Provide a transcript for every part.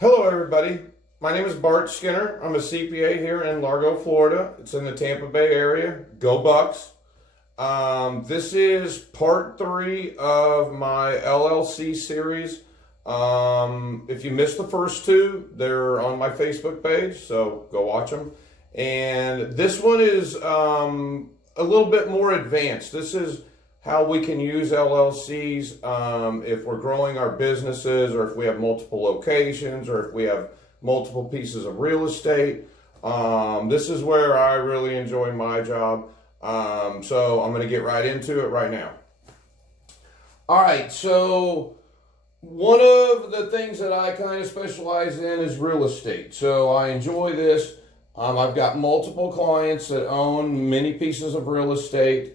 Hello, everybody. My name is Bart Skinner. I'm a CPA here in Largo, Florida. It's in the Tampa Bay area. Go Bucks. This is part 3 of my LLC series. If you missed the first 2, they're on my Facebook page, so go watch them. And this one is a little bit more advanced. This is how we can use LLCs if we're growing our businesses, or if we have multiple locations, or if we have multiple pieces of real estate. This is where I really enjoy my job. So I'm going to get right into it right now. All right, so one of the things that I kind of specialize in is real estate. So I enjoy this. I've got multiple clients that own many pieces of real estate.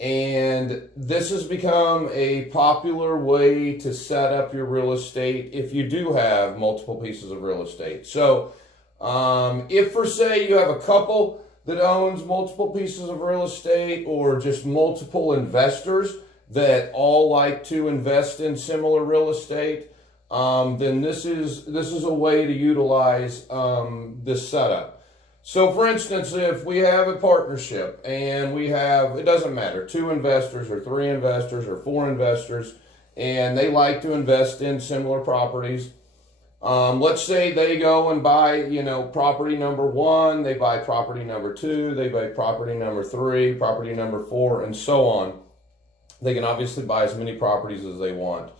And this has become a popular way to set up your real estate if you do have multiple pieces of real estate. So if for say you have a couple that owns multiple pieces of real estate, or just multiple investors that all like to invest in similar real estate, then this is a way to utilize this setup. So for instance, if we have a partnership and we have, it doesn't matter, 2 investors or 3 investors or 4 investors, and they like to invest in similar properties. Let's say they go and buy, property number 1, they buy property number 2, they buy property number 3, property number 4, and so on. They can obviously buy as many properties as they want.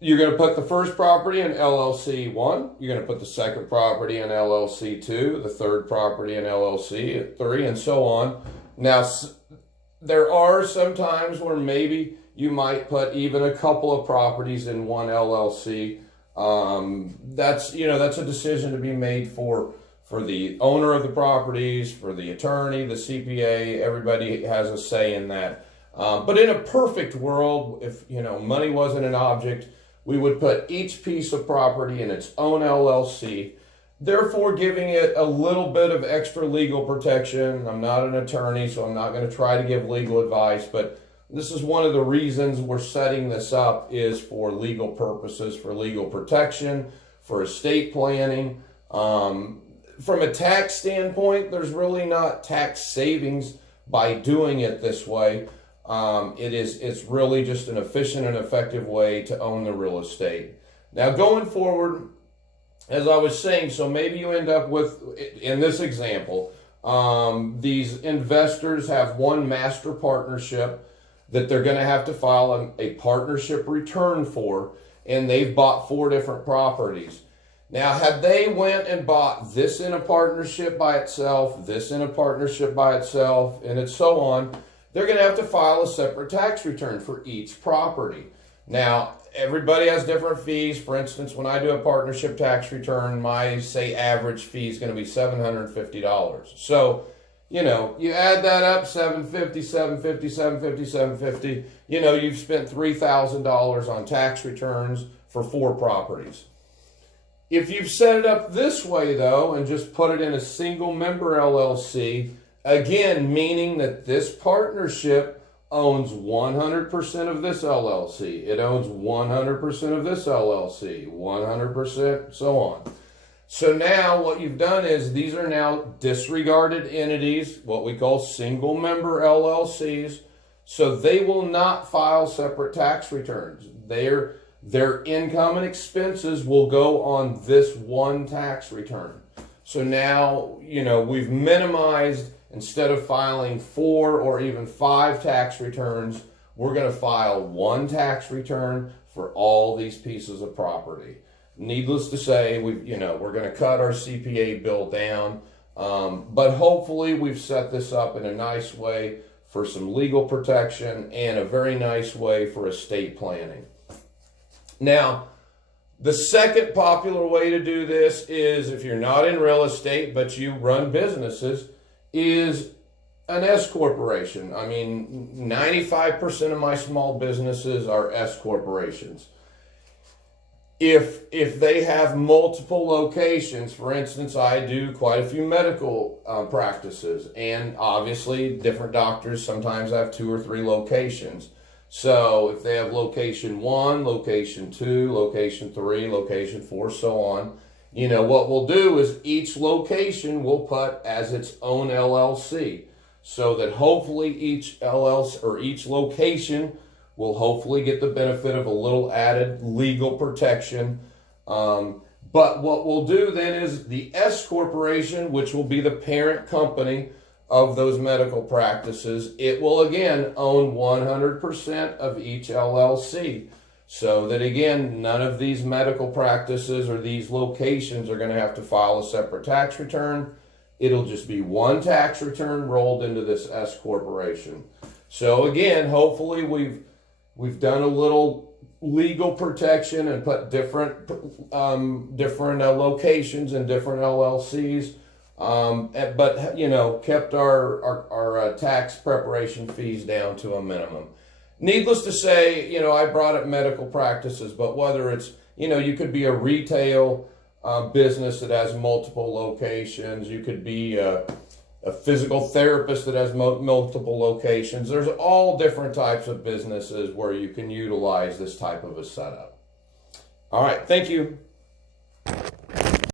You're going to put the first property in LLC 1. You're going to put the second property in LLC 2, the third property in LLC 3, and so on. Now, there are some times where maybe you might put even a couple of properties in one LLC. That's a decision to be made for the owner of the properties, for the attorney, the CPA. Everybody has a say in that. But in a perfect world, if money wasn't an object, we would put each piece of property in its own LLC, therefore giving it a little bit of extra legal protection. I'm not an attorney, so I'm not going to try to give legal advice, but this is one of the reasons we're setting this up, is for legal purposes, for legal protection, for estate planning. From a tax standpoint, there's really not tax savings by doing it this way. It's really just an efficient and effective way to own the real estate. Now, going forward, as I was saying, so maybe you end up with, in this example, these investors have one master partnership that they're going to have to file a partnership return for, and they've bought 4 different properties. Now, had they went and bought this in a partnership by itself, this in a partnership by itself, and so on, they're going to have to file a separate tax return for each property. Now, everybody has different fees. For instance, when I do a partnership tax return, my, say, average fee is going to be $750. So, you add that up, $750, $750, $750, $750, you've spent $3,000 on tax returns for 4 properties. If you've set it up this way, though, and just put it in a single member LLC, again, meaning that this partnership owns 100% of this LLC. It owns 100% of this LLC, 100%, so on. So now what you've done is these are now disregarded entities, what we call single member LLCs. So they will not file separate tax returns. Their income and expenses will go on this one tax return. So now, we've minimized. Instead of filing 4 or even 5 tax returns, we're going to file 1 tax return for all these pieces of property. Needless to say, we're going to cut our CPA bill down, but hopefully we've set this up in a nice way for some legal protection and a very nice way for estate planning. Now, the second popular way to do this is, if you're not in real estate but you run businesses, is an S corporation. I mean, 95% of my small businesses are S corporations. If they have multiple locations, for instance, I do quite a few medical practices, and obviously different doctors sometimes have 2 or 3 locations. So if they have location 1, location 2, location 3, location 4, so on, what we'll do is each location we'll put as its own LLC, so that hopefully each LLC or each location will hopefully get the benefit of a little added legal protection. But what we'll do then is the S corporation, which will be the parent company of those medical practices, it will again own 100% of each LLC. So that again, none of these medical practices or these locations are going to have to file a separate tax return. It'll just be one tax return rolled into this S corporation. So again, hopefully we've done a little legal protection and put different locations and different LLCs, but kept our tax preparation fees down to a minimum. Needless to say, I brought up medical practices, but whether it's, you could be a retail business that has multiple locations, you could be a physical therapist that has multiple locations. There's all different types of businesses where you can utilize this type of a setup. All right, thank you.